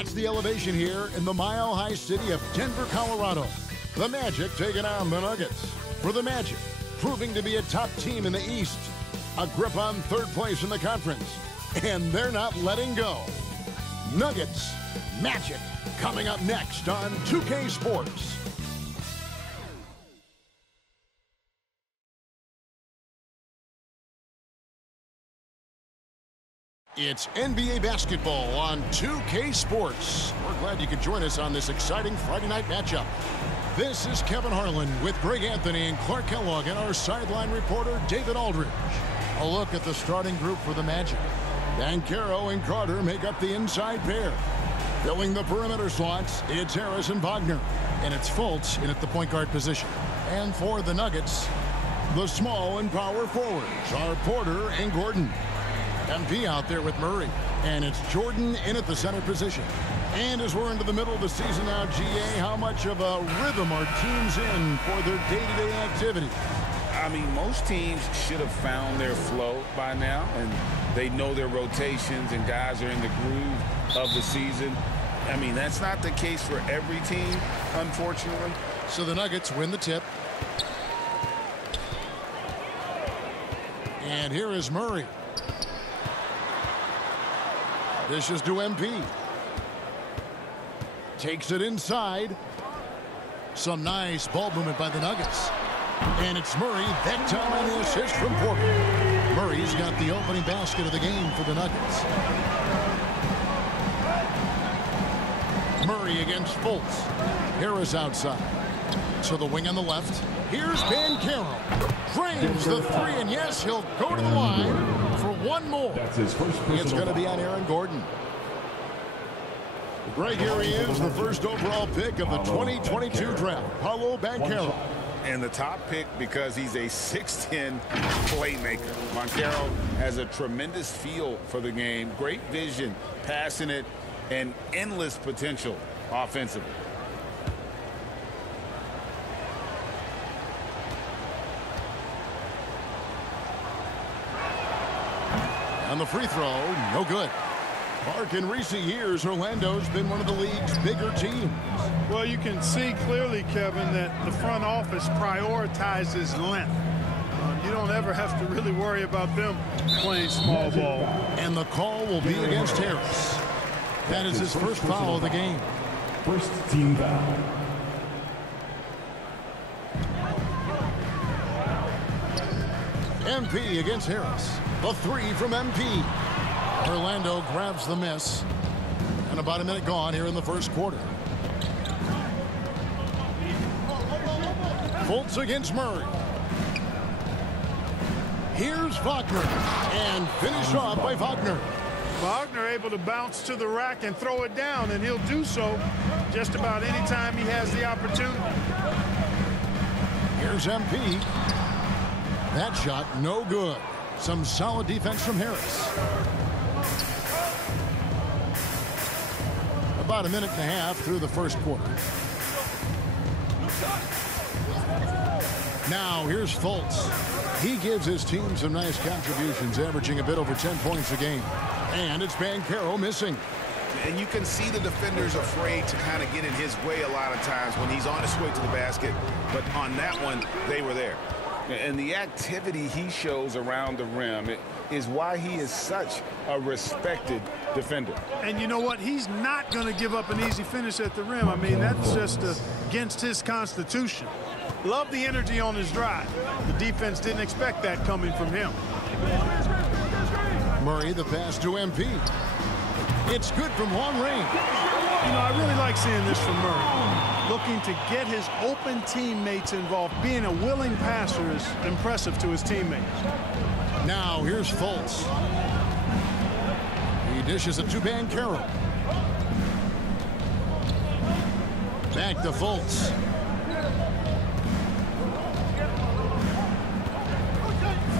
That's the elevation here in the mile-high city of Denver, Colorado. The Magic taking on the Nuggets. For the Magic, proving to be a top team in the East. A grip on third place in the conference. And they're not letting go. Nuggets, Magic, coming up next on 2K Sports. It's NBA basketball on 2K Sports. We're glad you could join us on this exciting Friday night matchup. This is Kevin Harlan with Greg Anthony and Clark Kellogg and our sideline reporter David Aldridge. A look at the starting group for the Magic. Banchero and Carter make up the inside pair. Filling the perimeter slots, it's Harris and Wagner. And it's Fultz in at the point guard position. And for the Nuggets, the small and power forwards are Porter and Gordon. MP out there with Murray. And it's Jordan in at the center position. And as we're into the middle of the season now, GA, how much of a rhythm are teams in for their day-to-day activity? I mean, most teams should have found their flow by now, and they know their rotations and guys are in the groove of the season. I mean, that's not the case for every team, unfortunately. So the Nuggets win the tip. And here is Murray. Dishes to MP. Takes it inside. Some nice ball movement by the Nuggets. And it's Murray, that time on the assist from Porter. Murray's got the opening basket of the game for the Nuggets. Murray against Fultz. Harris outside. To the wing on the left. Here's Banchero. Drains the three, and yes, he'll go to the line for one more. That's his first. It's going to be on Aaron Gordon. Right here he is, the first overall pick of the 2022 draft, Paolo Banchero. And the top pick because he's a 6'10 playmaker. Banchero has a tremendous feel for the game, great vision, passing it, and endless potential offensively. On the free throw, no good. Mark, in recent years, Orlando's been one of the league's bigger teams. Well, you can see clearly, Kevin, that the front office prioritizes length. You don't ever have to really worry about them playing small ball. And the call will be against Harris. That is his first foul of the game. First team foul. MP against Harris. The three from MP. Orlando grabs the miss. And about a minute gone here in the first quarter. Fultz against Murray. Here's Wagner. And finished off by Wagner. Wagner able to bounce to the rack and throw it down, and he'll do so just about any time he has the opportunity. Here's MP. That shot no good. Some solid defense from Harris. About a minute and a half through the first quarter. Now here's Fultz. He gives his team some nice contributions, averaging a bit over 10 points a game. And it's Banchero missing. And you can see the defenders afraid to kind of get in his way a lot of times when he's on his way to the basket. But on that one, they were there. And the activity he shows around the rim is why he is such a respected defender. And you know what? He's not going to give up an easy finish at the rim. I mean, that's just against his constitution. Love the energy on his drive. The defense didn't expect that coming from him. Murray, the pass to MP. It's good from long range. You know, I really like seeing this from Murray. Looking to get his open teammates involved. Being a willing passer is impressive to his teammates. Now here's Fultz. He dishes it to Banchero. Back to Fultz.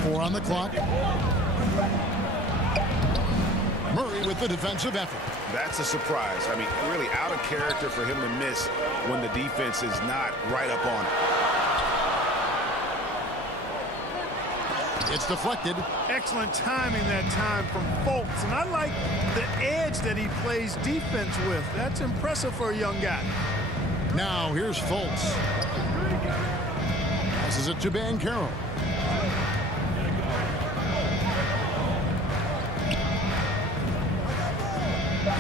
Four on the clock. Murray with the defensive effort. That's a surprise. I mean, really out of character for him to miss when the defense is not right up on It's deflected. Excellent timing that time from Fultz. And I like the edge that he plays defense with. That's impressive for a young guy. Now here's Fultz. Passes it to Banchero.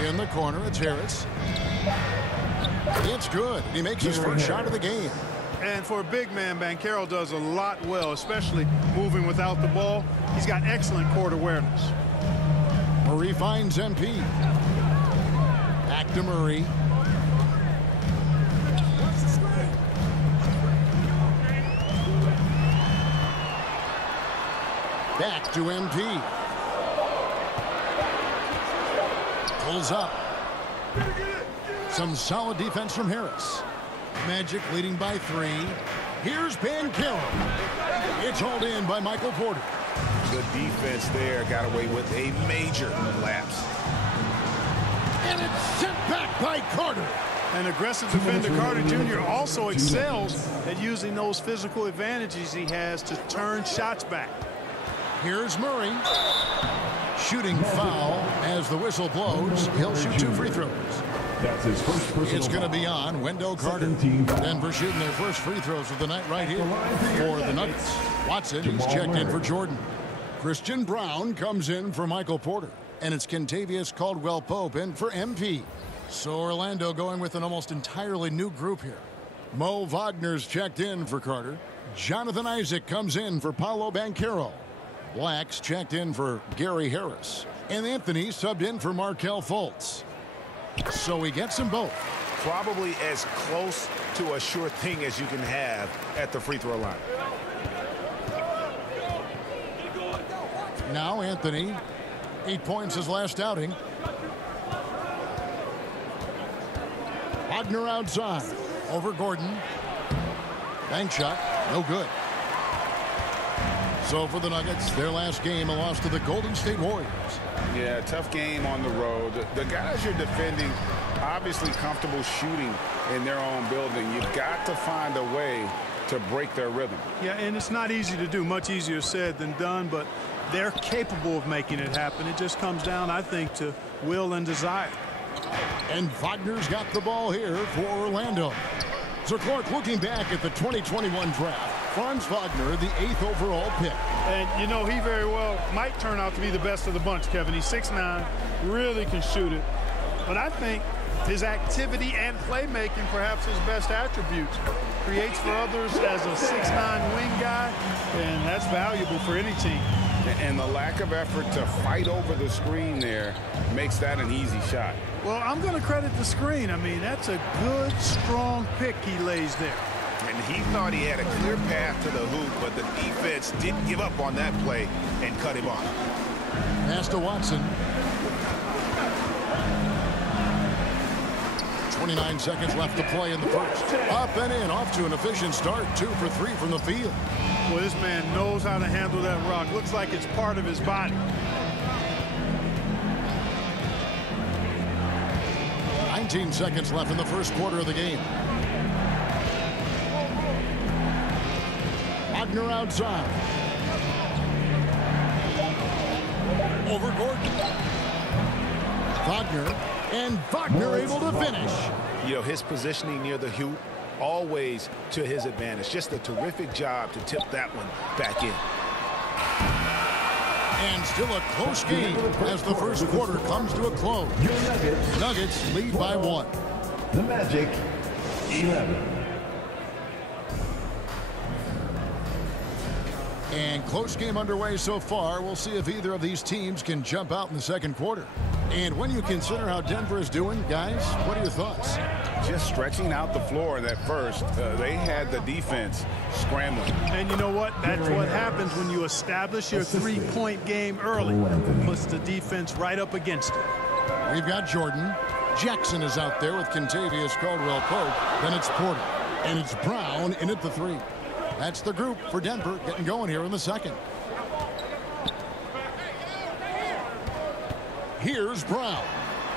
In the corner, it's Harris. It's good. He makes his first shot of the game. And for a big man, Banchero does a lot well, especially moving without the ball. He's got excellent court awareness. Murray finds MP. Back to Murray. Back to MP. Pulls up. Some solid defense from Harris. Magic leading by 3. Here's Banchero. It's hauled in by Michael Porter. Good defense there. Got away with a major lapse. And it's sent back by Carter. An aggressive defender, Carter Jr. also excels at using those physical advantages he has to turn shots back. Here's Murray. Shooting foul as the whistle blows. He'll shoot 2 free throws. That's his first personal It's going to be on Wendell Carter. Denver shooting their first free throws of the night right here for the Nuggets. Watson is checked in for Jordan. Christian Brown comes in for Michael Porter. And it's Kentavious Caldwell-Pope in for MP. So Orlando going with an almost entirely new group here. Mo Wagner's checked in for Carter. Jonathan Isaac comes in for Paolo Banchero. Black's checked in for Gary Harris. And Anthony subbed in for Markelle Fultz. So he gets them both. Probably as close to a sure thing as you can have at the free throw line. Now Anthony, 8 points his last outing. Wagner outside. Over Gordon. Bank shot. No good. So for the Nuggets, their last game, a loss to the Golden State Warriors. Yeah, tough game on the road. The guys you're defending, obviously comfortable shooting in their own building. You've got to find a way to break their rhythm. Yeah, and it's not easy to do. Much easier said than done, but they're capable of making it happen. It just comes down, I think, to will and desire. And Wagner's got the ball here for Orlando. So Clark, looking back at the 2021 draft, Franz Wagner, the 8th overall pick. And, you know, he very well might turn out to be the best of the bunch, Kevin. He's 6'9", really can shoot it. But I think his activity and playmaking, perhaps his best attributes. Creates for others as a 6'9" wing guy, and that's valuable for any team. And the lack of effort to fight over the screen there makes that an easy shot. Well, I'm going to credit the screen. I mean, that's a good, strong pick he lays there. And he thought he had a clear path to the hoop, but the defense didn't give up on that play and cut him off. Pass to Watson. 29 seconds left to play in the first. Up and in, off to an efficient start. 2 for 3 from the field. Well, this man knows how to handle that rock. Looks like it's part of his body. 19 seconds left in the first quarter of the game. Wagner outside. Over Gordon. Wagner. And Wagner able to finish. You know, his positioning near the hoop, always to his advantage. Just a terrific job to tip that one back in. And still a close game as the first quarter comes to a close. Nuggets lead by 1. The Magic, 11. And close game underway so far. We'll see if either of these teams can jump out in the second quarter. And when you consider how Denver is doing, guys, what are your thoughts? Just stretching out the floor in that first. They had the defense scrambling. And you know what? That's what happens when you establish your three-point game early. Puts the defense right up against it. We've got Jordan. Jackson is out there with Kentavious Caldwell-Pope. Then it's Porter. And it's Brown in at the 3. That's the group for Denver getting going here in the second. Here's Brown.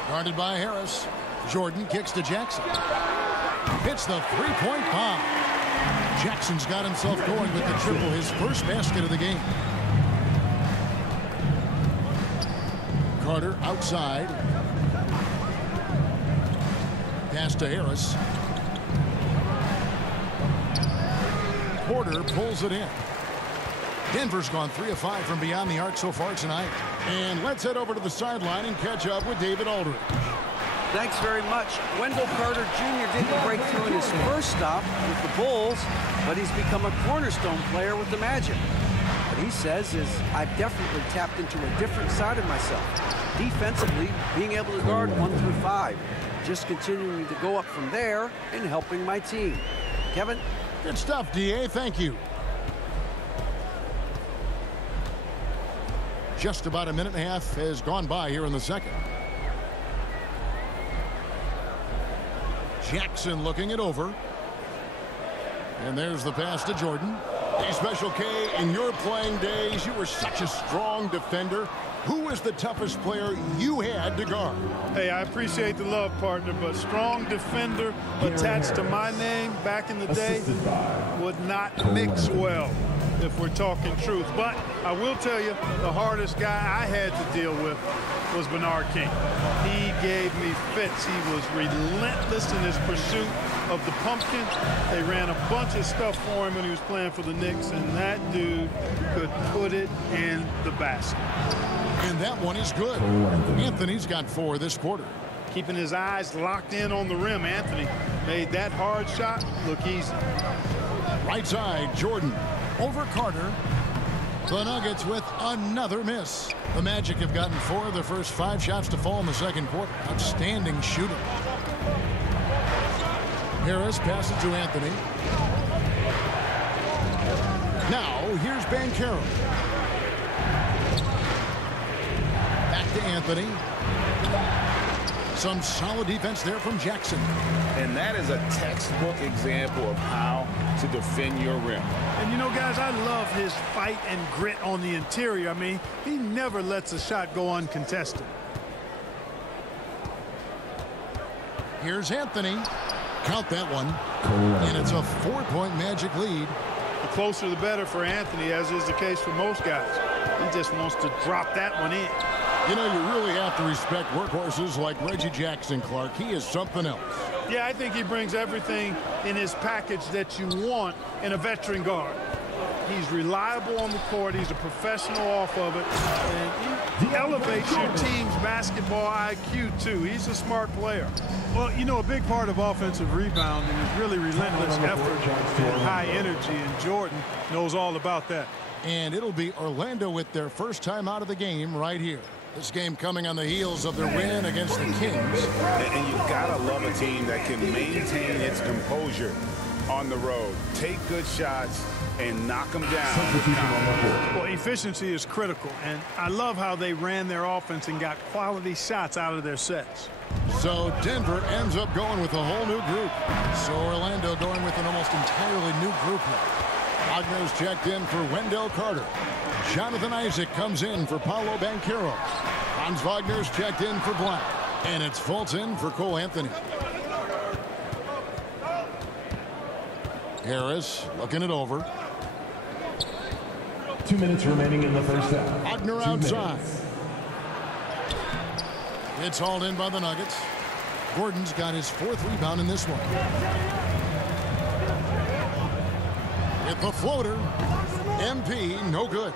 Guarded by Harris. Jordan kicks to Jackson. Hits the three-point bomb. Jackson's got himself going with the triple, his first basket of the game. Carter outside. Pass to Harris. Porter pulls it in. Denver's gone 3 of 5 from beyond the arc so far tonight. And let's head over to the sideline and catch up with David Aldridge. Thanks very much. Wendell Carter Jr. didn't break through in his first stop with the Bulls, but he's become a cornerstone player with the Magic. What he says is, I've definitely tapped into a different side of myself. Defensively, being able to guard 1 through 5. Just continuing to go up from there and helping my team. Kevin? Good stuff, D.A. Thank you. Just about a minute and a half has gone by here in the second. Jackson looking it over. And there's the pass to Jordan. Hey, Special K, in your playing days, you were such a strong defender. Who was the toughest player you had to guard? Hey, I appreciate the love, partner, but strong defender attached to my name back in the day would not mix well, if we're talking truth. But I will tell you, the hardest guy I had to deal with was Bernard King. He gave me fits. He was relentless in his pursuit of the pumpkin. They ran a bunch of stuff for him when he was playing for the Knicks, and that dude could put it in the basket. And that one is good. Anthony's got 4 this quarter. Keeping his eyes locked in on the rim, Anthony made that hard shot look easy. Right side, Jordan over Carter. The Nuggets with another miss. The Magic have gotten 4 of their first 5 shots to fall in the second quarter. Outstanding shooting. Harris passes to Anthony. Now here's Banchero. Back to Anthony. Some solid defense there from Jackson. And that is a textbook example of how to defend your rim. And you know, guys, I love his fight and grit on the interior. I mean, he never lets a shot go uncontested. Here's Anthony. Count that one. And it's a 4-point Magic lead. The closer the better for Anthony, as is the case for most guys. He just wants to drop that one in. You know, you really have to respect workhorses like Reggie Jackson, Clark. He is something else. Yeah, I think he brings everything in his package that you want in a veteran guard. He's reliable on the court. He's a professional off of it. And he elevates your team's basketball IQ, too. He's a smart player. Well, you know, a big part of offensive rebounding is really relentless effort and high energy, and Jordan knows all about that. And it'll be Orlando with their first time out of the game right here. This game coming on the heels of their win against the Kings. And you gotta love a team that can maintain its composure on the road. Take good shots and knock them down. Well, efficiency is critical, and I love how they ran their offense and got quality shots out of their sets. So Denver ends up going with a whole new group. So Orlando going with an almost entirely new group here. Wagner's checked in for Wendell Carter. Jonathan Isaac comes in for Paolo Banchero. Franz Wagner's checked in for Black. And it's Fulton for Cole Anthony. Harris looking it over. 2 minutes remaining in the first half. Wagner outside. It's hauled in by the Nuggets. Gordon's got his 4th rebound in this one. With the floater, MP, no good.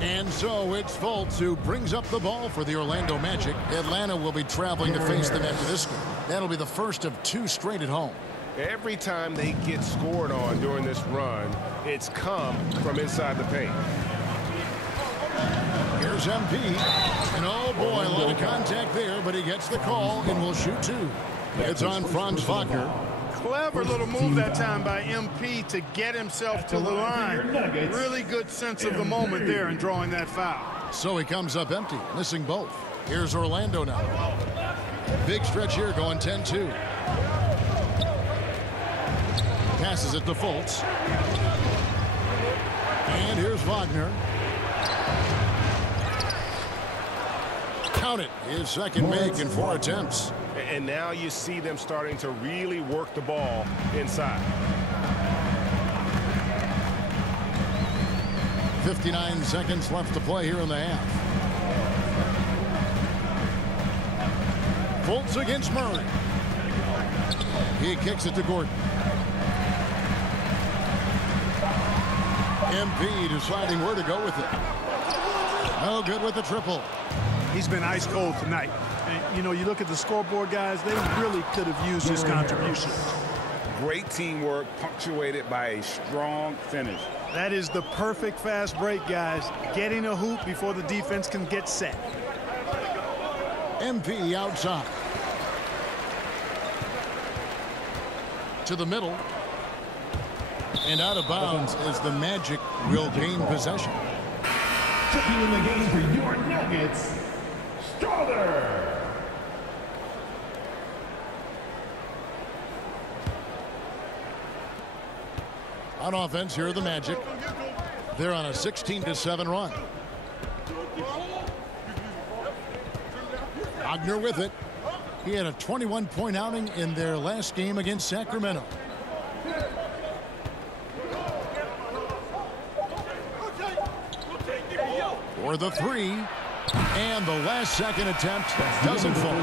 And so it's Fultz who brings up the ball for the Orlando Magic. Atlanta will be traveling to face them after this one. That'll be the first of 2 straight at home. Every time they get scored on during this run, it's come from inside the paint. Here's MP. And oh boy, a lot of contact there, but he gets the call and will shoot 2. It's on Franz Wagner. Clever little move that time by MP to get himself to the line. Really good sense of the moment there in drawing that foul. So he comes up empty, missing both. Here's Orlando now. Big stretch here going 10-2. Passes it to Fultz. And here's Wagner. Count it. His second make in 4 attempts. And now you see them starting to really work the ball inside. 59 seconds left to play here in the half. Fultz against Murray. He kicks it to Gordon. MP deciding where to go with it. No good with the triple. He's been ice cold tonight. And, you know, you look at the scoreboard, guys, they really could have used his contribution. Great teamwork punctuated by a strong finish. That is the perfect fast break, guys. Getting a hoop before the defense can get set. MP outside. To the middle. And out of bounds as the Magic will gain possession. Checking in the game for your Nuggets, Strawther. On offense, here are the Magic. They're on a 16-7 run. Wagner with it. He had a 21-point outing in their last game against Sacramento. For the three. And the last second attempt doesn't fall.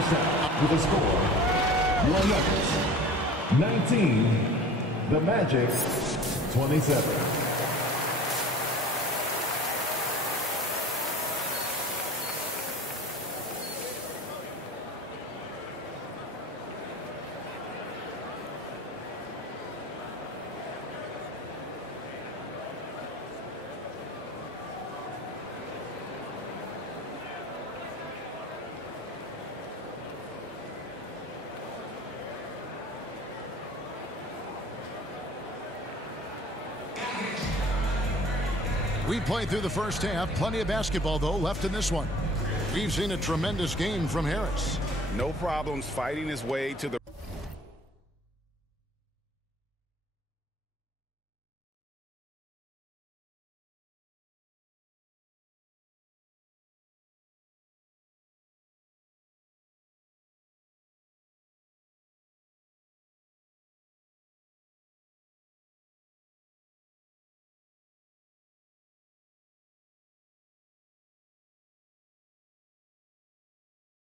With a score, your Nuggets 19, the Magic 27. We played through the first half. Plenty of basketball, though, left in this one. We've seen a tremendous game from Harris. No problems fighting his way to the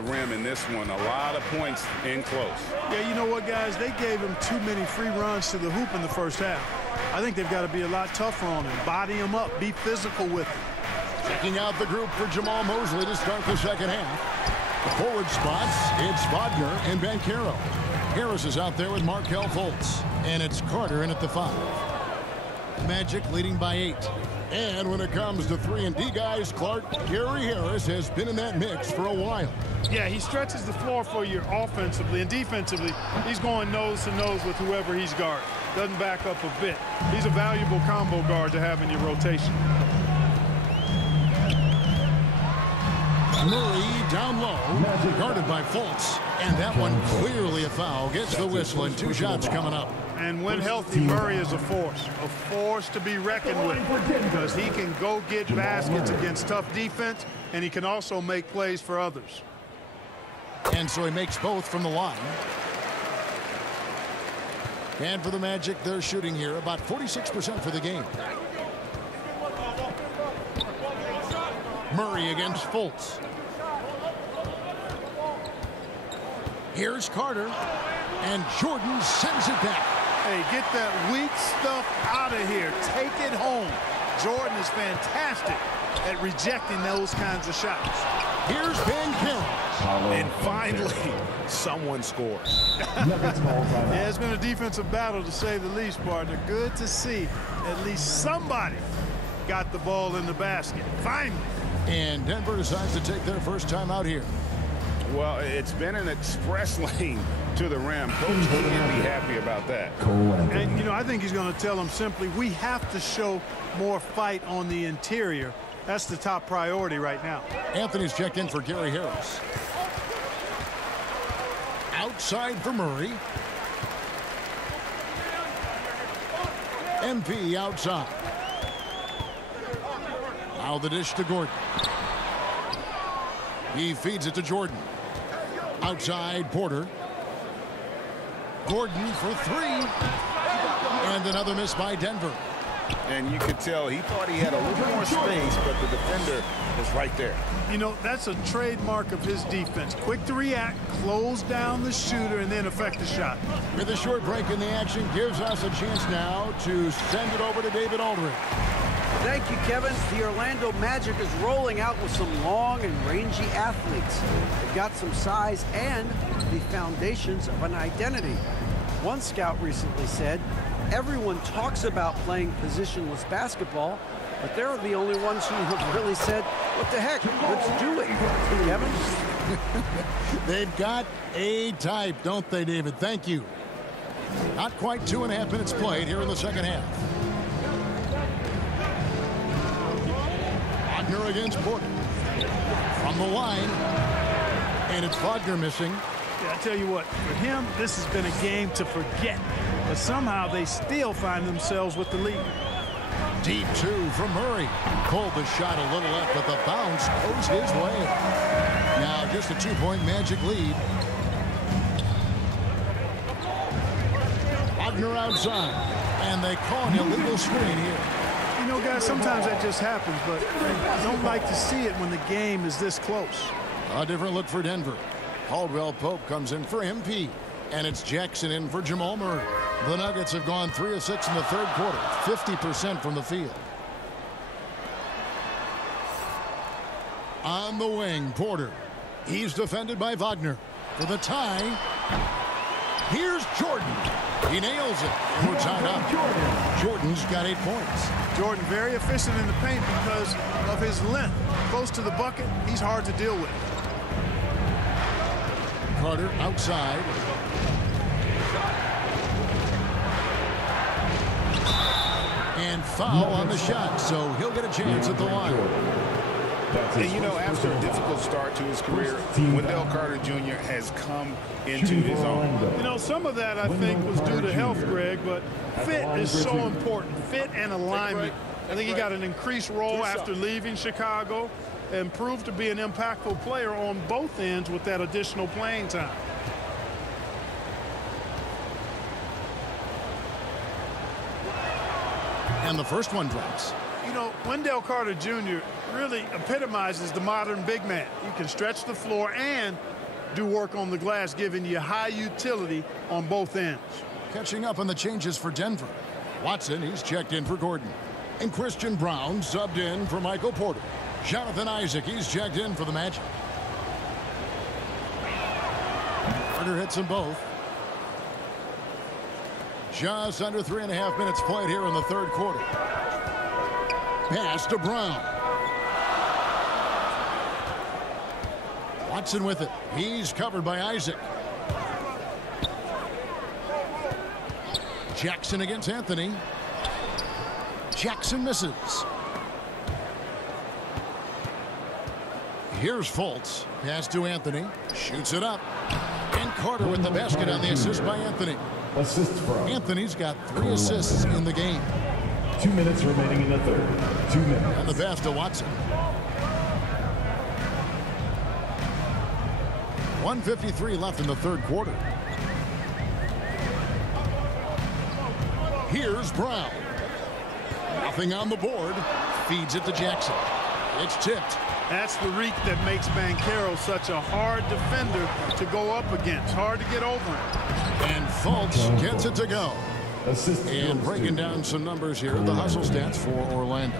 rim in this one. A lot of points in close. Yeah, you know what, guys? They gave him too many free runs to the hoop in the first half. I think they've got to be a lot tougher on him. Body him up. Be physical with him. Checking out the group for Jamal Mosley to start the second half. The forward spots, it's Wagner and Banchero. Harris is out there with Markelle Fultz. And it's Carter in at the 5. Magic leading by 8. And when it comes to 3-and-D guys, Clark, Gary Harris has been in that mix for a while. Yeah, he stretches the floor for you offensively, and defensively, he's going nose to nose with whoever he's guarding. Doesn't back up a bit. He's a valuable combo guard to have in your rotation. Murray down low, guarded by Fultz. And that one clearly a foul. Gets the whistle, and 2 shots coming up. And when healthy, Murray is a force to be reckoned with, because he can go get baskets against tough defense, and he can also make plays for others. And so he makes both from the line. And for the Magic, they're shooting here about 46% for the game. Murray against Fultz. Here's Carter, and Jordan sends it back. Hey, get that weak stuff out of here. Take it home. Jordan is fantastic at rejecting those kinds of shots. Here's Banchero. And finally, someone scores. Yeah, it's been a defensive battle, to say the least, partner. Good to see at least somebody got the ball in the basket. Finally. And Denver decides to take their first time out here. Well, it's been an express lane to the rim. Coach can't be happy about that. And, you know, I think he's going to tell them simply, we have to show more fight on the interior. That's the top priority right now. Anthony's checked in for Gary Harris. Outside for Murray. MP outside. Now the dish to Gordon. He feeds it to Jordan. Outside, Porter. Gordon for 3. And another miss by Denver. And you could tell he thought he had a little more space, but the defender was right there. You know, that's a trademark of his defense. Quick to react, close down the shooter, and then effect the shot. With a short break in the action, gives us a chance now to send it over to David Aldridge. Thank you, Kevin. The Orlando Magic is rolling out with some long and rangy athletes. They've got some size and the foundations of an identity. One scout recently said, everyone talks about playing positionless basketball, but they're the only ones who have really said, what the heck, let's do it, Kevin. They've got a type, don't they, David? Thank you. Not quite 2.5 minutes played here in the second half. Wagner against Porter. From the line. And it's Wagner missing. Yeah, I tell you what, for him, this has been a game to forget. But somehow they still find themselves with the lead. Deep two from Murray. Pulled the shot a little left, but the bounce goes his way. Now just a 2-point Magic lead. Wagner outside. And they call an illegal screen here. You know, guys, sometimes that just happens, but I don't like to see it when the game is this close. A different look for Denver. Caldwell Pope comes in for MP. And it's Jackson in for Jamal Murray. The Nuggets have gone 3 of 6 in the third quarter, 50% from the field. On the wing, Porter. He's defended by Wagner. For the tie, here's Jordan. He nails it, and we're tied up. Jordan's got 8 points. Jordan very efficient in the paint because of his length. Close to the bucket, he's hard to deal with. Carter outside. And foul on the shot, so he'll get a chance at the line. And you know, after a difficult start to his career, Wendell Carter Jr. has come into his own. You know, some of that I think was due to health, Greg, but fit is so important. Fit and alignment. I think he got an increased role after leaving Chicago and proved to be an impactful player on both ends with that additional playing time. And the first one drops. You know, Wendell Carter Jr. really epitomizes the modern big man. You can stretch the floor and do work on the glass, giving you high utility on both ends. Catching up on the changes for Denver. Watson, he's checked in for Gordon. And Christian Brown subbed in for Michael Porter. Jonathan Isaac, he's checked in for the Magic. Carter hits them both. Just under 3.5 minutes played here in the third quarter. Pass to Brown. Watson with it. He's covered by Isaac. Jackson against Anthony. Jackson misses. Here's Fultz. Pass to Anthony. Shoots it up. And Carter with the basket on the assist by Anthony. Assists from Anthony's got 3 assists in the game. 2 minutes remaining in the third. 2 minutes. And the pass to Watson. 1:53 left in the third quarter. Here's Brown. Nothing on the board. Feeds it to Jackson. It's tipped. That's the reek that makes Banchero such a hard defender to go up against. Hard to get over him. And Fultz gets it to go. Assist And breaking down some numbers here, the hustle stats for Orlando.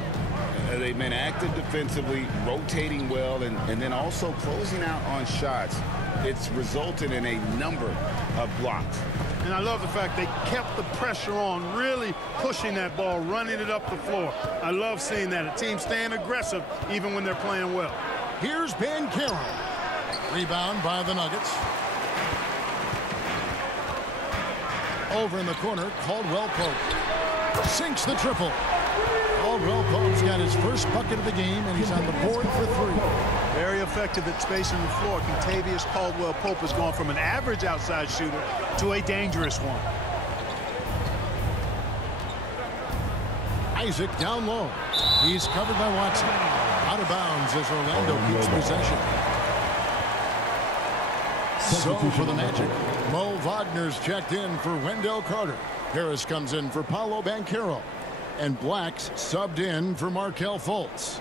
They've been active defensively, rotating well, and then also closing out on shots. It's resulted in a number of blocks. And I love the fact they kept the pressure on, really pushing that ball, running it up the floor. I love seeing that. A team staying aggressive even when they're playing well. Here's Banchero. Rebound by the Nuggets. Over in the corner, Caldwell Pope. Sinks the triple. Caldwell Pope's got his first bucket of the game, and he's on the board for 3. Very effective at spacing the floor. Kentavious Caldwell Pope has gone from an average outside shooter to a dangerous one. Isaac down low. He's covered by Watson. Out of bounds as Orlando keeps possession. So for the Magic, Mo Wagner's checked in for Wendell Carter. Harris comes in for Paolo Banchero. And Black's subbed in for Markelle Fultz.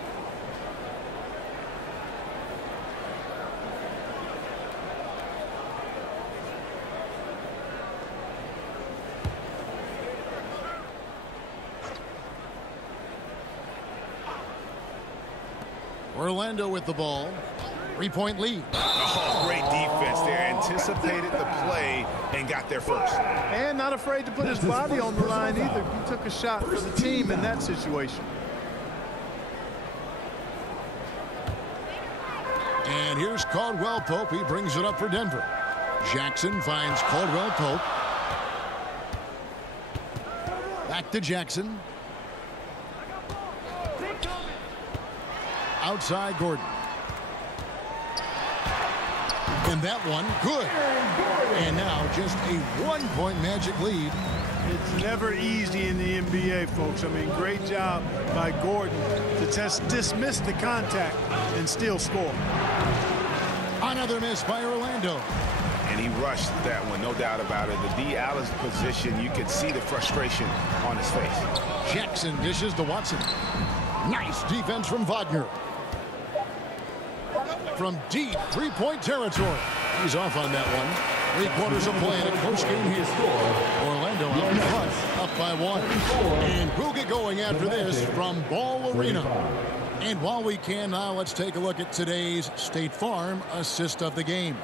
Orlando with the ball. 3-point lead. Oh, great defense there. Anticipated the play and got there first. And not afraid to put his body on the line either. He took a shot for the team in that situation. And here's Caldwell Pope. He brings it up for Denver. Jackson finds Caldwell Pope. Back to Jackson. Outside Gordon. And that one, good. And now just a 1-point Magic lead. It's never easy in the NBA, folks. I mean, great job by Gordon to just dismiss the contact and still score. Another miss by Orlando. And he rushed that one, no doubt about it. The D. Allen's position, you could see the frustration on his face. Jackson dishes to Watson. Nice defense from Wagner. From deep 3-point territory. He's off on that one. 3 quarters of play in a close game here. Orlando out in front, up by 1. And we'll get going after this from Ball Arena. And while we can now, let's take a look at today's State Farm assist of the game.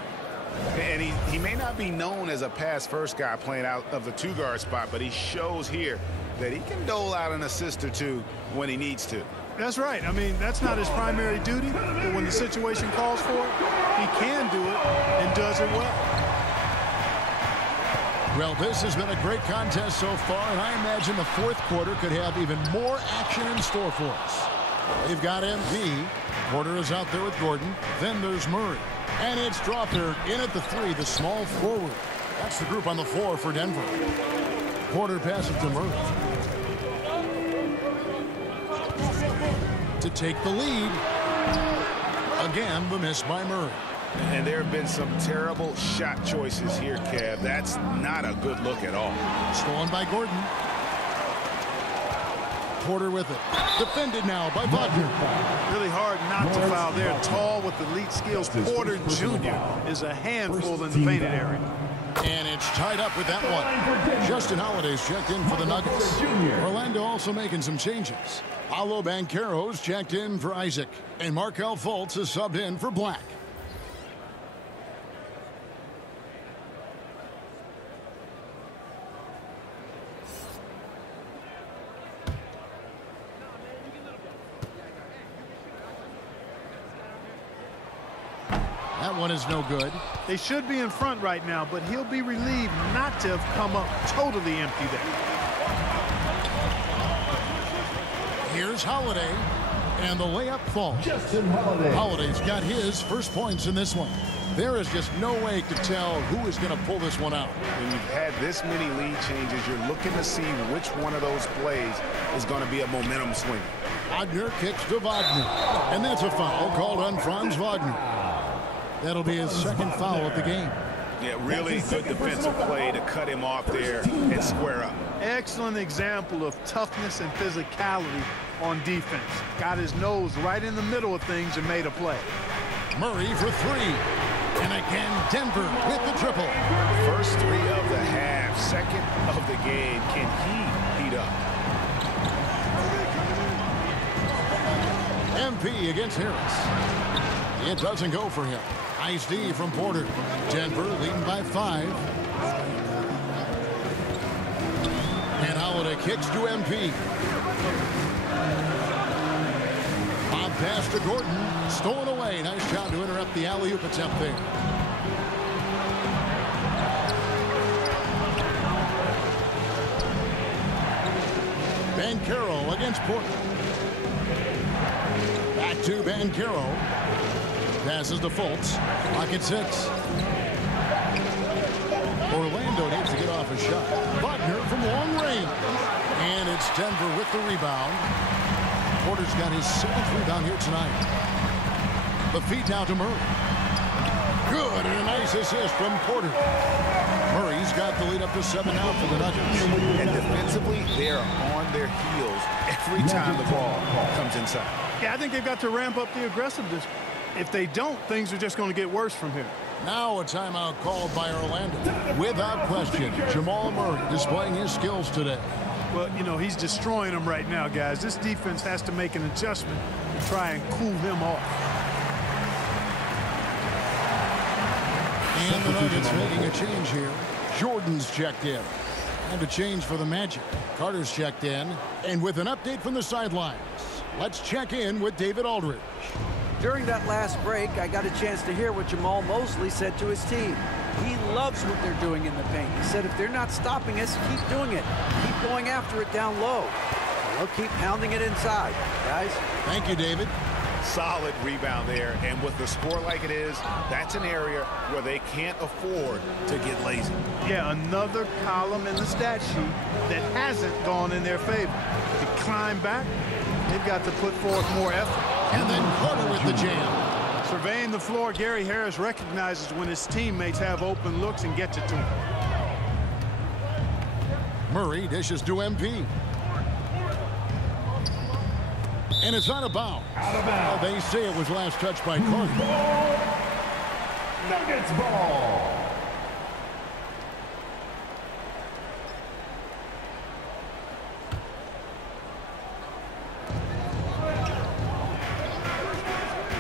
And he may not be known as a pass-first guy playing out of the 2-guard spot, but he shows here that he can dole out an assist or two when he needs to. That's right. I mean, that's not his primary duty, but when the situation calls for it, he can do it and does it well. Well, this has been a great contest so far, and I imagine the 4th quarter could have even more action in store for us. They've got MP. Porter is out there with Gordon. Then there's Murray. And it's Strawther in at the 3, the small forward. That's the group on the floor for Denver. Porter passes to Murray. To take the lead. Again, the miss by Murray. And there have been some terrible shot choices here, Kev. That's not a good look at all. Stolen by Gordon. Porter with it. Defended now by Wagner. Really hard not to foul there. Tall with elite skills. Porter Jr. is a handful in the painted area. And it's tied up with that one. Justin Holiday's checked in for the Nuggets. Orlando also making some changes. Paolo Banchero's checked in for Isaac. And Markelle Fultz is subbed in for Black. That one is no good. They should be in front right now, but he'll be relieved not to have come up totally empty there. Here's Holiday, and the layup falls. Justin Holiday. Holiday's got his first points in this one. There is just no way to tell who is going to pull this one out. When you've had this many lead changes, you're looking to see which one of those plays is going to be a momentum swing. Wagner kicks to Wagner, and that's a foul called on Franz Wagner. That'll be his 2nd foul of the game. Yeah, really good defensive play to cut him off there and square up. Excellent example of toughness and physicality on defense. Got his nose right in the middle of things and made a play. Murray for 3. And again, Denver with the triple. First 3 of the half, 2nd of the game. Can he heat up? MP against Harris. It doesn't go for him. Nice D from Porter. Denver leading by 5. And Holiday kicks to MP. Bob pass to Gordon. Stolen away. Nice job to interrupt the alley-oop attempt there. Banchero against Porter. Back to Banchero. Passes to Fultz. Clock at 6. Orlando needs to get off a shot. Wagner from long range. And it's Denver with the rebound. Porter's got his 7th rebound here tonight. The feed now to Murray. Good, and a nice assist from Porter. Murray's got the lead up to 7 now for the Nuggets. And defensively, they're on their heels every time the ball comes inside. Yeah, I think they've got to ramp up the aggressiveness. If they don't, things are just going to get worse from here. Now a timeout called by Orlando. Without question, Jamal Murray displaying his skills today. Well, you know, he's destroying them right now, guys. This defense has to make an adjustment to try and cool him off. And the Nuggets making a change here. Jordan's checked in. And a change for the Magic. Carter's checked in. And with an update from the sidelines, let's check in with David Aldridge. During that last break, I got a chance to hear what Jamal Mosley said to his team. He loves what they're doing in the paint. He said, if they're not stopping us, keep doing it. Keep going after it down low. They'll keep pounding it inside, guys. Thank you, David. Solid rebound there. And with the score like it is, that's an area where they can't afford to get lazy. Yeah, another column in the stat sheet that hasn't gone in their favor. To climb back, they've got to put forth more effort. And then Carter with the jam. Surveying the floor, Gary Harris recognizes when his teammates have open looks and gets it to him. Murray dishes to MP. And it's out of bounds. Well, they say it was last touched by Carter. Nuggets ball.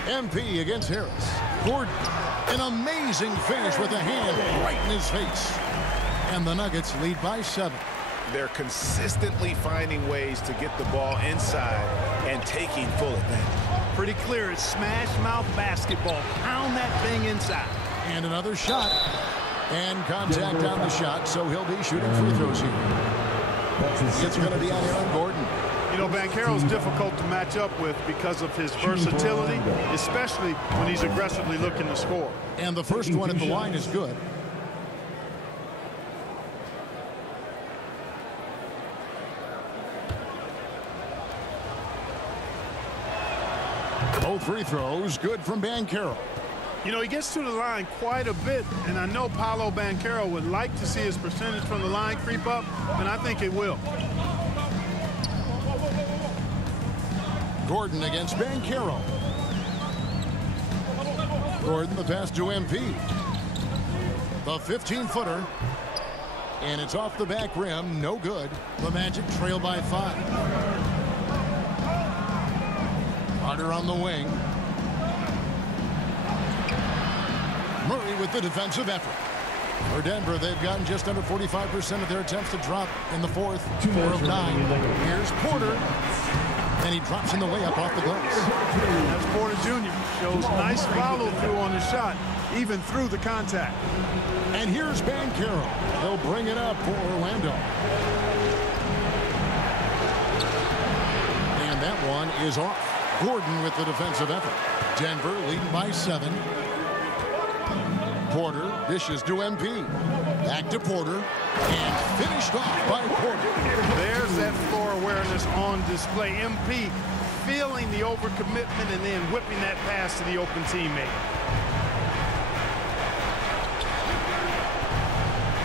MP against Harris. Gordon, an amazing finish with a hand right in his face. And the Nuggets lead by 7. They're consistently finding ways to get the ball inside and taking full advantage. Pretty clear, it's smash mouth basketball. Pound that thing inside. And another shot. And contact on the shot, so he'll be shooting free throws here. It's going to be on Aaron Gordon. You know, Banchero's difficult to match up with because of his versatility, especially when he's aggressively looking to score. And the first one at the line is good. Both free throws good from Banchero. You know, he gets to the line quite a bit, and I know Paolo Banchero would like to see his percentage from the line creep up, and I think it will. Gordon against Banchero. Gordon the pass to MP. The 15-footer. And it's off the back rim. No good. The Magic trail by 5. Carter on the wing. Murray with the defensive effort. For Denver, they've gotten just under 45% of their attempts to drop in the fourth. 4 of 9. Here's Porter. And he drops in the layup off the glass. That's Porter Jr. Shows nice follow-through on the shot, even through the contact. And here's Banchero. He'll bring it up for Orlando. And that one is off. Gordon with the defensive effort. Denver leading by 7. Porter dishes to MP. Back to Porter. And finished off by Porter. There's that floor awareness on display. MP feeling the overcommitment and then whipping that pass to the open teammate.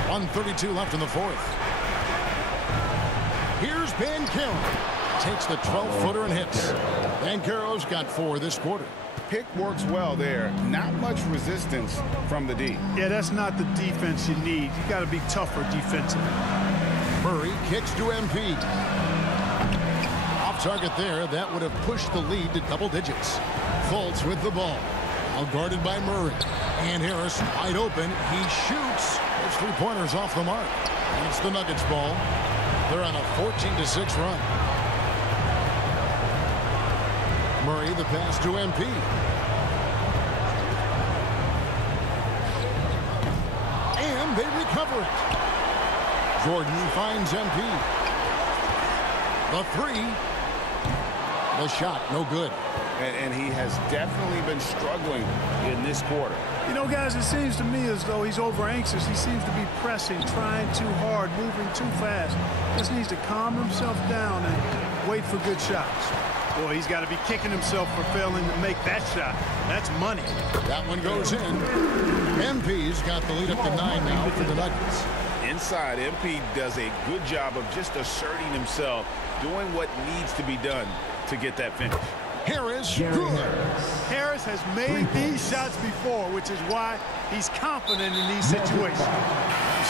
1:32 left in the fourth. Here's Banchero. Takes the 12-footer and hits. Banchero's got 4 this quarter. Pick works well there. Not much resistance from the D. Yeah, that's not the defense you need. You got to be tougher defensively. Murray kicks to MP. Off target there. That would have pushed the lead to double digits. Fultz with the ball. Now guarded by Murray. And Harris wide open. He shoots. Those 3-pointers off the mark. And it's the Nuggets ball. They're on a 14-6 run. Murray the pass to MP. And they recover it. Jordan finds MP. The 3. The shot, no good. And he has definitely been struggling in this quarter. You know, guys, it seems to me as though he's over anxious. He seems to be pressing, trying too hard, moving too fast. Just needs to calm himself down and wait for good shots. Boy, he's got to be kicking himself for failing to make that shot. That's money. That one goes in. MP's got the lead up to 9 now for the Nuggets. Inside, MP does a good job of just asserting himself, doing what needs to be done to get that finish. Harris, good. Harris has made these shots before, which is why he's confident in these situations.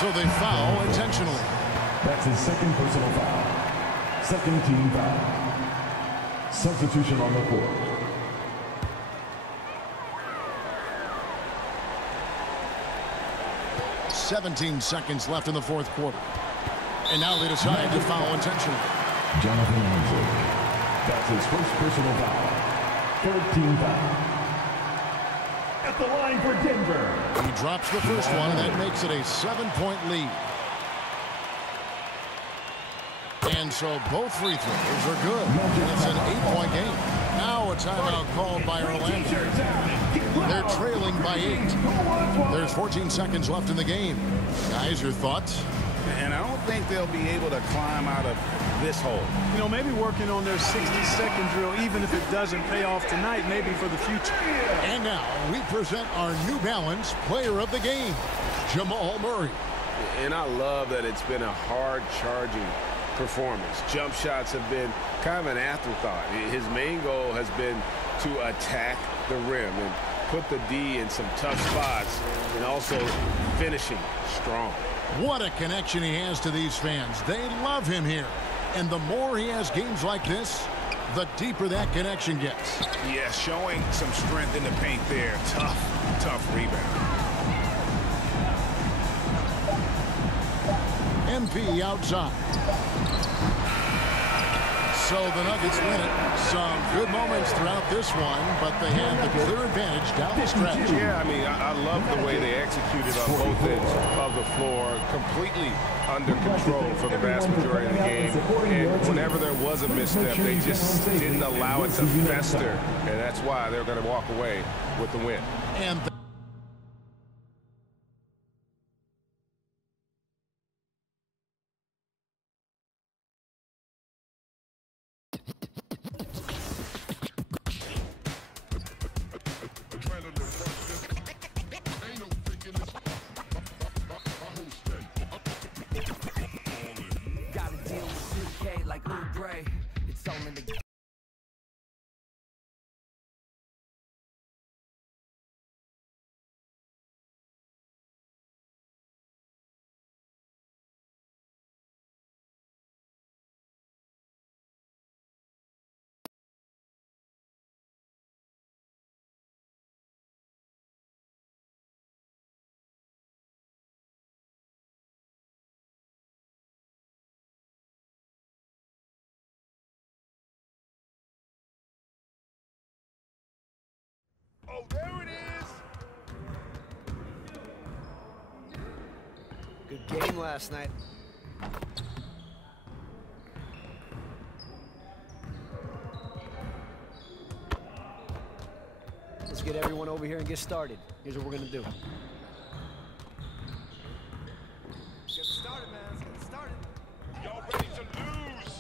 So they foul intentionally. That's his second personal foul. Second team foul. Substitution on the court. "17 seconds left in the fourth quarter. And now they decide to foul intentionally. Jonathan Isaac. That's his first personal foul. Third team foul. At the line for Denver. He drops the first one, and that makes it a 7-point lead. And so both free throws are good. It's an 8-point game. Now a timeout called by Orlando. They're trailing by 8. There's 14 seconds left in the game. Guys, your thoughts? And I don't think they'll be able to climb out of this hole. You know, maybe working on their 60-second drill, even if it doesn't pay off tonight, maybe for the future. And now we present our New Balance player of the game, Jamal Murray. And I love that it's been a hard-charging performance. Jump shots have been kind of an afterthought. His main goal has been to attack the rim and put the D in some tough spots, and also finishing strong. What a connection he has to these fans. They love him here. And the more he has games like this, the deeper that connection gets. Yeah, showing some strength in the paint there. Tough rebound. MP outside. So the Nuggets win it. Some good moments throughout this one, but they had the clear advantage down the stretch. Yeah, I mean, I love the way they executed on both ends of the floor. Completely under control for the vast majority of the game. And whenever there was a misstep, they just didn't allow it to fester. And that's why they're going to walk away with the win. And Oh, there it is. Good game last night. Let's get everyone over here and get started. Here's what we're gonna do. Get started, man. Let's get started. Y'all ready to lose?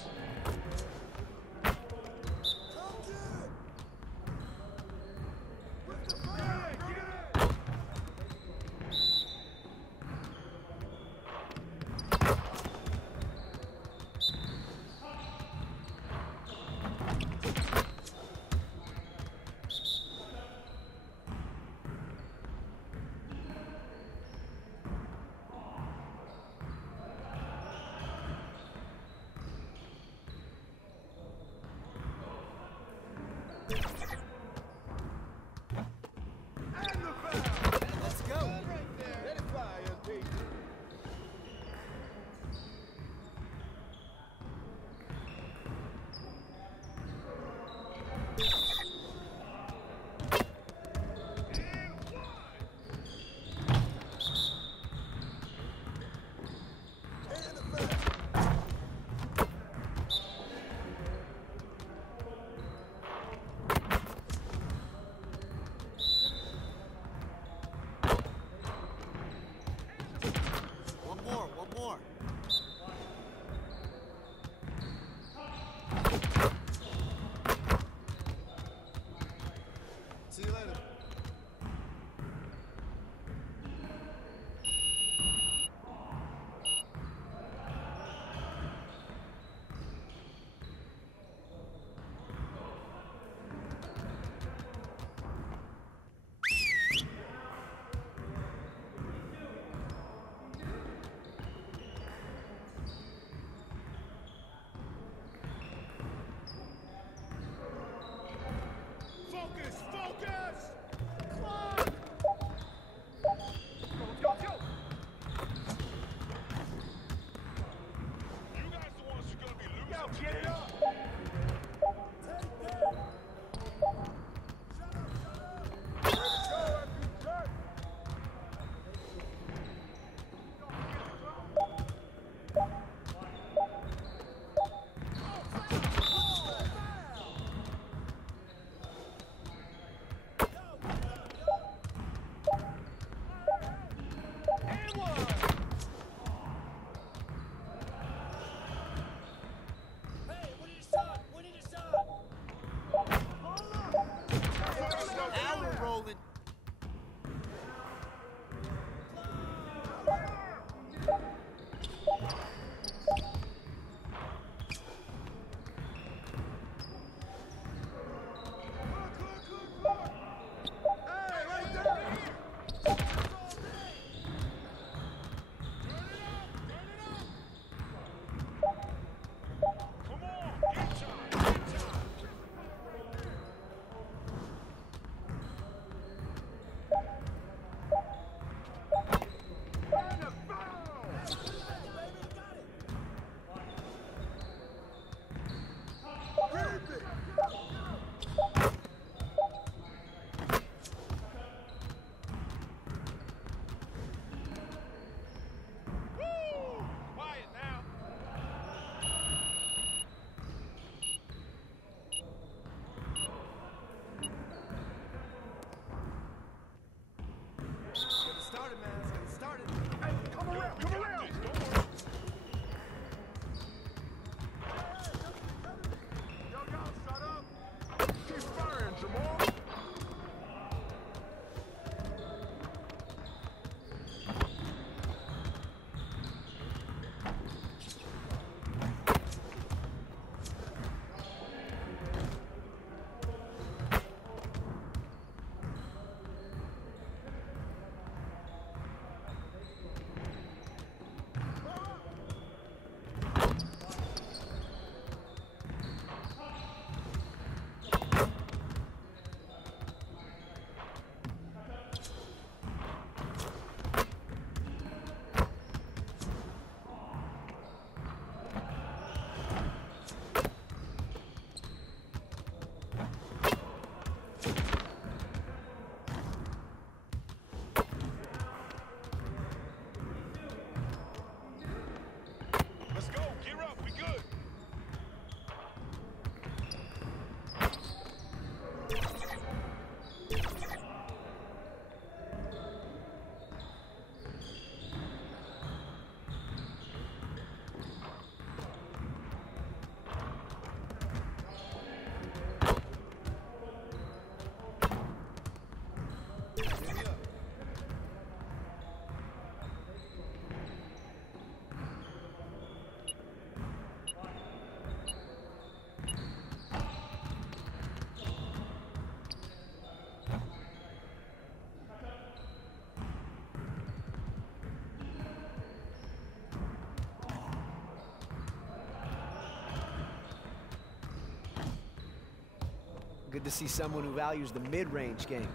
Good to see someone who values the mid-range game.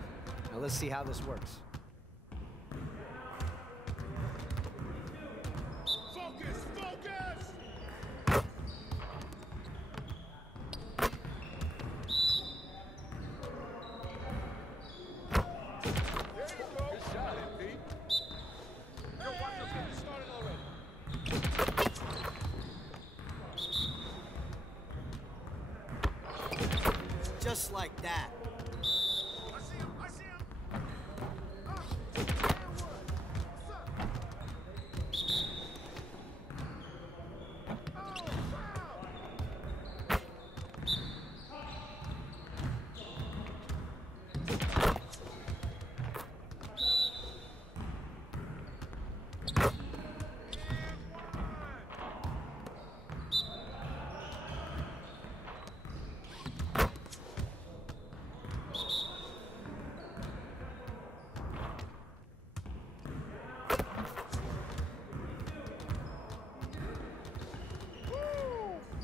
Now let's see how this works. Focus, focus! There you go. Good shot, MP. Yo, watch us get started already. Just like that. I see him, I see him.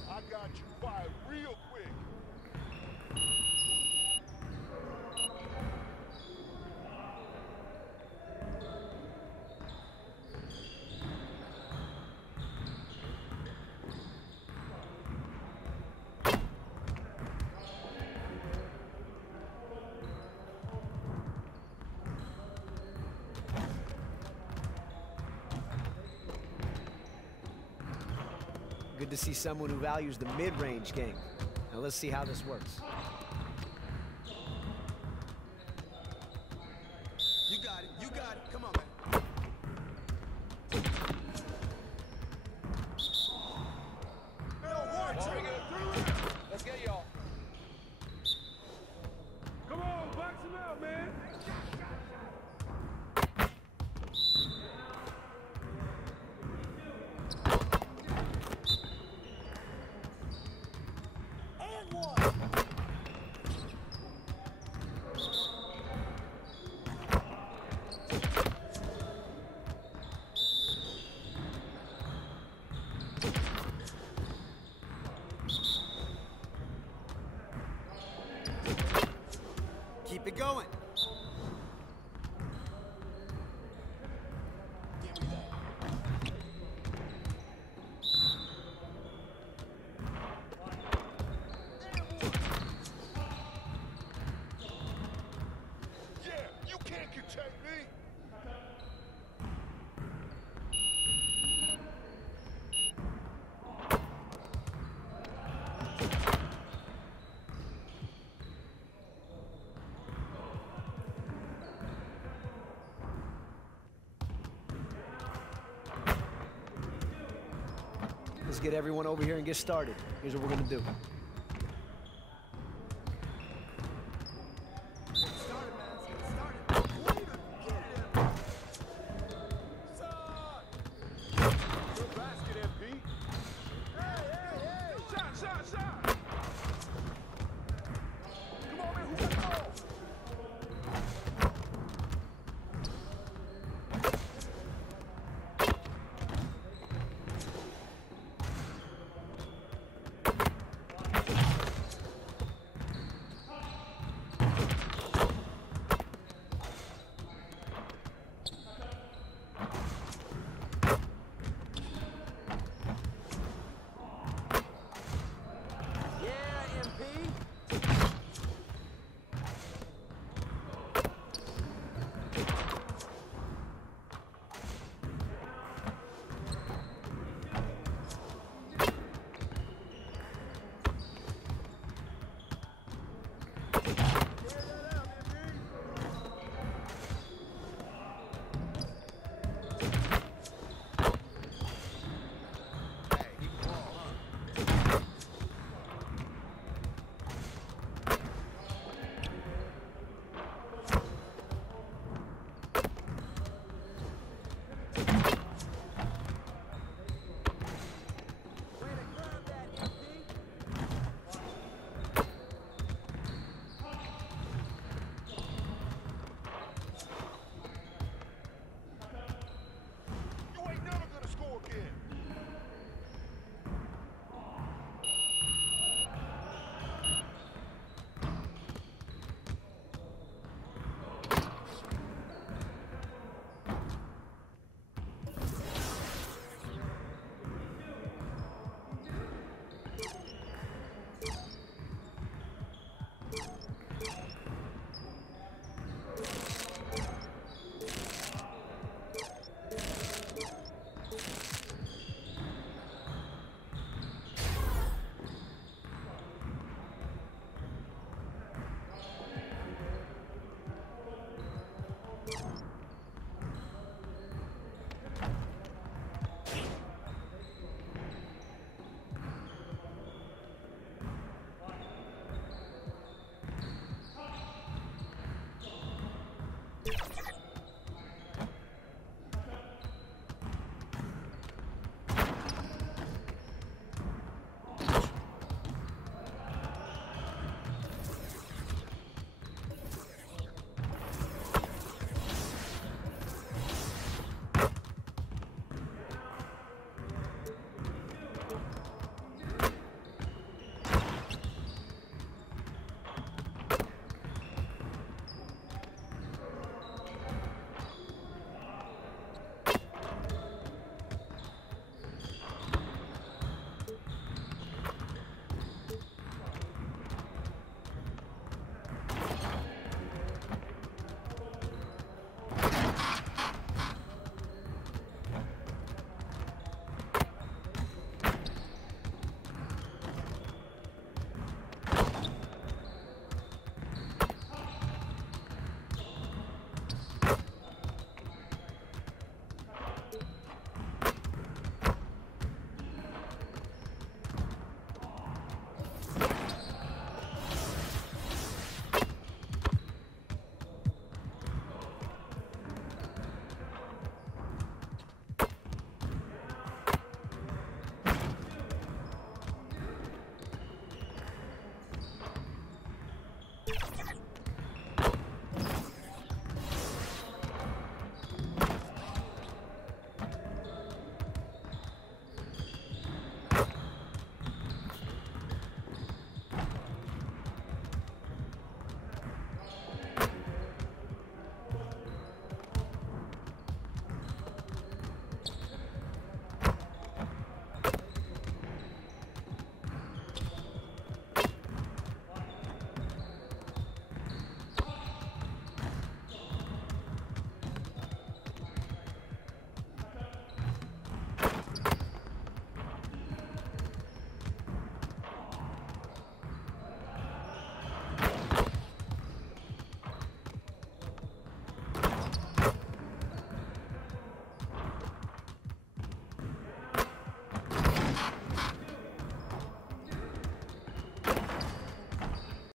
I got you fired real quick. Good to see someone who values the mid-range game. Now let's see how this works. You got it. You got it. Come on, man. Let's get y'all. Come on, box him out, man. Keep it going. Yeah, you can't contain me. Let's get everyone over here and get started. Here's what we're gonna do. Good basket, MP. Hey,